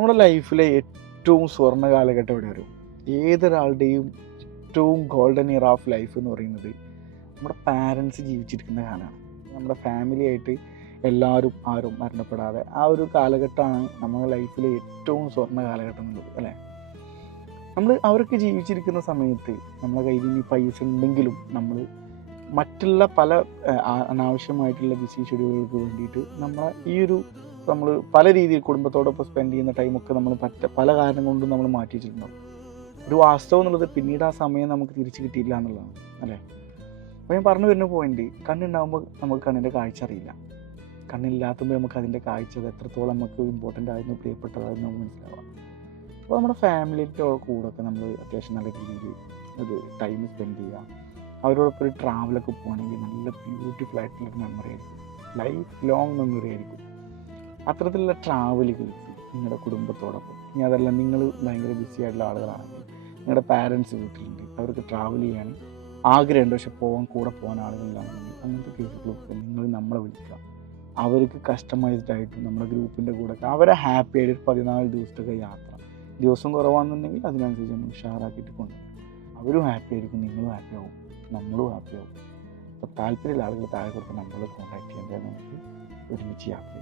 നമ്മുടെ ലൈഫിലെ ഏറ്റവും സ്വർണ കാലഘട്ടം ഇവിടെ വരും? ഏതൊരാളുടെയും ഏറ്റവും ഗോൾഡൻ ഇയർ ഓഫ് ലൈഫ് എന്ന് പറയുന്നത് നമ്മുടെ പാരൻസ് ജീവിച്ചിരിക്കുന്ന കാലമാണ്. നമ്മുടെ ഫാമിലി ആയിട്ട് എല്ലാവരും ആരും മരണപ്പെടാതെ ആ ഒരു കാലഘട്ടമാണ് നമ്മുടെ ലൈഫിലെ ഏറ്റവും സ്വർണ കാലഘട്ടം എന്നുള്ളത് അല്ലേ? നമ്മൾ അവരൊക്കെ ജീവിച്ചിരിക്കുന്ന സമയത്ത് നമ്മുടെ കയ്യിൽ ഇനി പൈസ ഉണ്ടെങ്കിലും നമ്മൾ മറ്റുള്ള പല അനാവശ്യമായിട്ടുള്ള ബിസി ഷെഡ്യൂളുകൾക്ക് വേണ്ടിയിട്ട് നമ്മളെ ഈ ഒരു നമ്മൾ പല രീതിയിൽ കുടുംബത്തോടൊപ്പം സ്പെൻഡ് ചെയ്യുന്ന ടൈമൊക്കെ നമ്മൾ പറ്റ പല കാരണം കൊണ്ടും നമ്മൾ മാറ്റിയിട്ടുണ്ടാവും ഒരു വാസ്തവം എന്നുള്ളത് പിന്നീട് ആ സമയം നമുക്ക് തിരിച്ചു കിട്ടിയില്ല എന്നുള്ളതാണ് അല്ലേ? അപ്പോൾ ഞാൻ പറഞ്ഞു വരുന്ന പോയിന്റ് കണ്ണുണ്ടാകുമ്പോൾ നമുക്ക് കണ്ണിന്റെ കാഴ്ച അറിയില്ല. കണ്ണില്ലാത്തുമ്പോൾ നമുക്ക് അതിന്റെ കാഴ്ച എത്രത്തോളം നമുക്ക് ഇമ്പോർട്ടന്റ് ആയിരുന്നു പ്രിയപ്പെട്ടതായിരുന്നു നമുക്ക് മനസ്സിലാവാം. അപ്പോൾ നമ്മുടെ ഫാമിലിയുടെ കൂടെ ഒക്കെ നമ്മൾ അത്യാവശ്യം നല്ല രീതിയിൽ അത് ടൈം സ്പെൻഡ് ചെയ്യുക. അവരോടൊപ്പം ഒരു ട്രാവലൊക്കെ പോകണമെങ്കിൽ നല്ല ബ്യൂട്ടിഫുൾ ആയിട്ടുള്ളൊരു മെമ്മറി ആയിരിക്കും. ലൈഫ് ലോങ് മെമ്മറി ആയിരിക്കും. അത്തരത്തിലുള്ള ട്രാവലുകൾ നിങ്ങളുടെ കുടുംബത്തോടൊപ്പം. ഇനി അതല്ല നിങ്ങൾ ഭയങ്കര ബിസി ആയിട്ടുള്ള ആളുകളാണെങ്കിൽ നിങ്ങളുടെ പാരൻസ് വീട്ടിലുണ്ട് അവർക്ക് ട്രാവൽ ചെയ്യാൻ ആഗ്രഹമുണ്ട്. പക്ഷെ പോകാൻ കൂടെ പോകാൻ ആളുകളിലാണെങ്കിൽ അങ്ങനത്തെ കേസുകളൊക്കെ നിങ്ങൾ നമ്മളെ വിളിക്കുക. അവർക്ക് കസ്റ്റമൈസ്ഡ് ആയിട്ട് നമ്മുടെ ഗ്രൂപ്പിന്റെ കൂടെ അവരെ ഹാപ്പി ആയിട്ട് ഒരു പതിനാല് ദിവസത്തൊക്കെ യാത്ര. ദിവസം കുറവാണെന്നുണ്ടെങ്കിൽ അതിനനുസരിച്ച് നമ്മൾ ഉഷാറാക്കിയിട്ട് കൊണ്ടുപോകും അവരും ഹാപ്പി ആയിരിക്കും നിങ്ങളും ഹാപ്പി ആവും നമ്മളും ഹാപ്പി ആവും. അപ്പോൾ താല്പര്യമുള്ള ആളുകൾ താഴെ കൊടുത്ത് നമ്മൾ കോൺടാക്ട് ചെയ്യേണ്ടത് നമുക്ക് ഒരുമിച്ച് യാത്ര